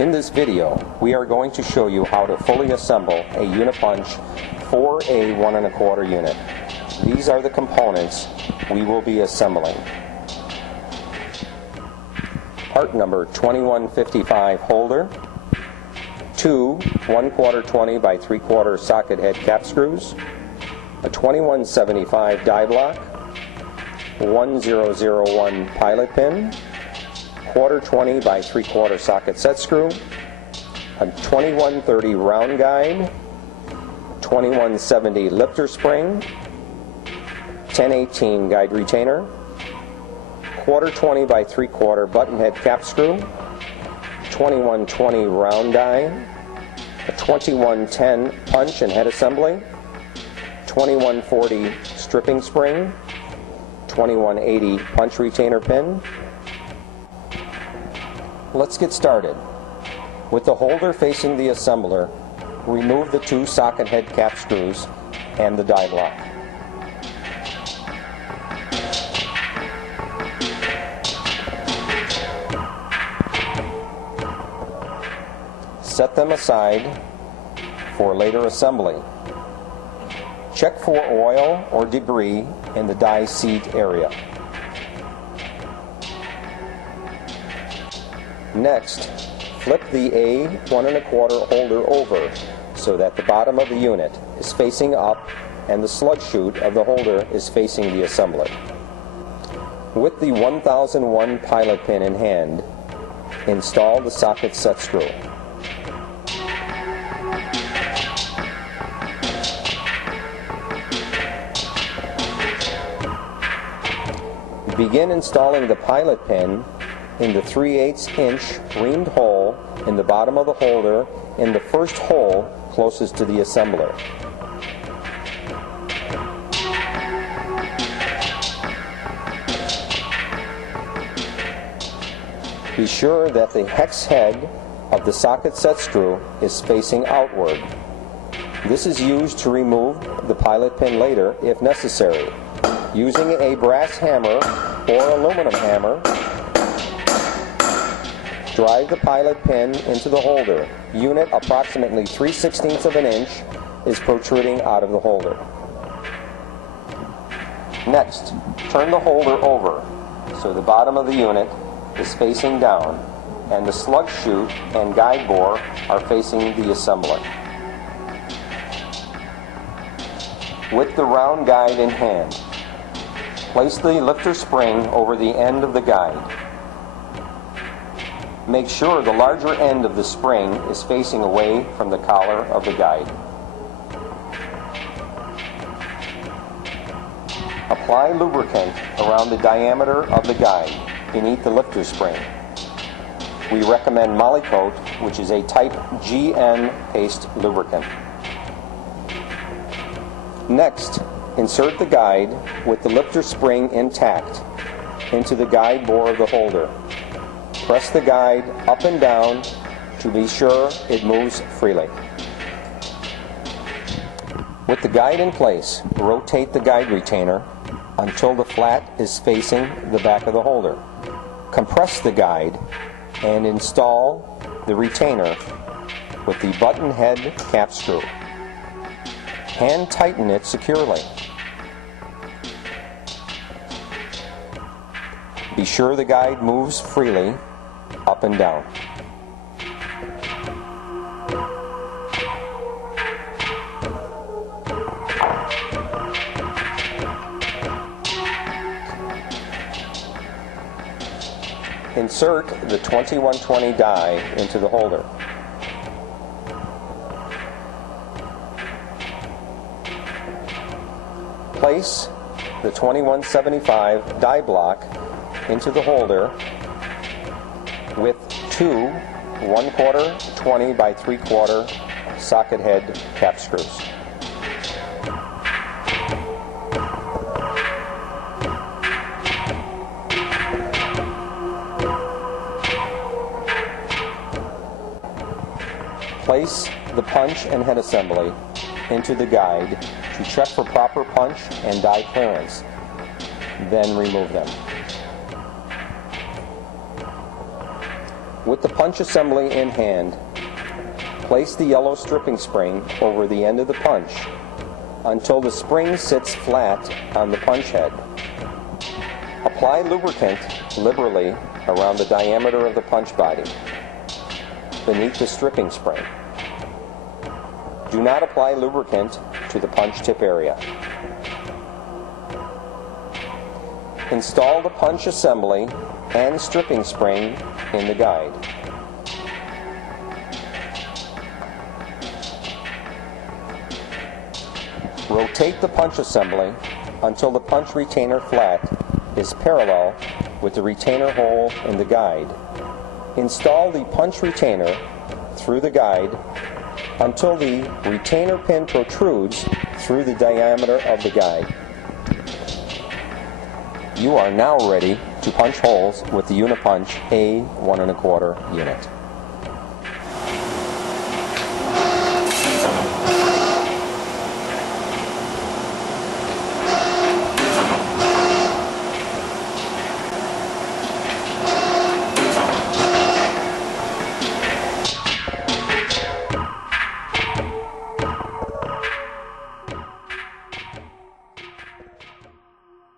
In this video, we are going to show you how to fully assemble a UniPunch 4A 1¼ unit. These are the components we will be assembling. Part number 2155 holder, 2 1/4 20 by 3/4 socket head cap screws, a 2175 die block, 1001 pilot pin, 1/4 20 by 3/4 socket set screw, a 2130 round guide, 2170 lifter spring, 1018 guide retainer, 1/4 20 by 3/4 button head cap screw, 2120 round die, a 2110 punch and head assembly, 2140 stripping spring, 2180 punch retainer pin. Let's get started. With the holder facing the assembler, remove the 2 socket head cap screws and the die block. Set them aside for later assembly. Check for oil or debris in the die seat area. Next, flip the A 1¼ holder over so that the bottom of the unit is facing up and the slug chute of the holder is facing the assembler. With the 1001 pilot pin in hand, install the socket set screw. Begin installing the pilot pin in the 3/8 inch reamed hole in the bottom of the holder in the first hole closest to the assembler. Be sure that the hex head of the socket set screw is facing outward. This is used to remove the pilot pin later if necessary. Using a brass hammer or aluminum hammer, drive the pilot pin into the holder. Unit approximately 3/16 of an inch is protruding out of the holder. Next, turn the holder over so the bottom of the unit is facing down and the slug chute and guide bore are facing the assembler. With the round guide in hand, place the lifter spring over the end of the guide. Make sure the larger end of the spring is facing away from the collar of the guide. Apply lubricant around the diameter of the guide beneath the lifter spring. We recommend Molykote, which is a type GN paste lubricant. Next, insert the guide with the lifter spring intact into the guide bore of the holder. Press the guide up and down to be sure it moves freely. With the guide in place, rotate the guide retainer until the flat is facing the back of the holder. Compress the guide and install the retainer with the button head cap screw. Hand tighten it securely. Be sure the guide moves freely up and down. Insert the 2120 die into the holder. Place the 2175 die block into the holder with 2 1/4 20 by 3/4 socket head cap screws. Place the punch and head assembly into the guide to check for proper punch and die clearance. Then remove them. With the punch assembly in hand, place the yellow stripping spring over the end of the punch until the spring sits flat on the punch head. Apply lubricant liberally around the diameter of the punch body, beneath the stripping spring. Do not apply lubricant to the punch tip area. Install the punch assembly and stripping spring in the guide. Rotate the punch assembly until the punch retainer flat is parallel with the retainer hole in the guide. Install the punch retainer through the guide until the retainer pin protrudes through the diameter of the guide. You are now ready to punch holes with the UniPunch A 1 1/4 unit.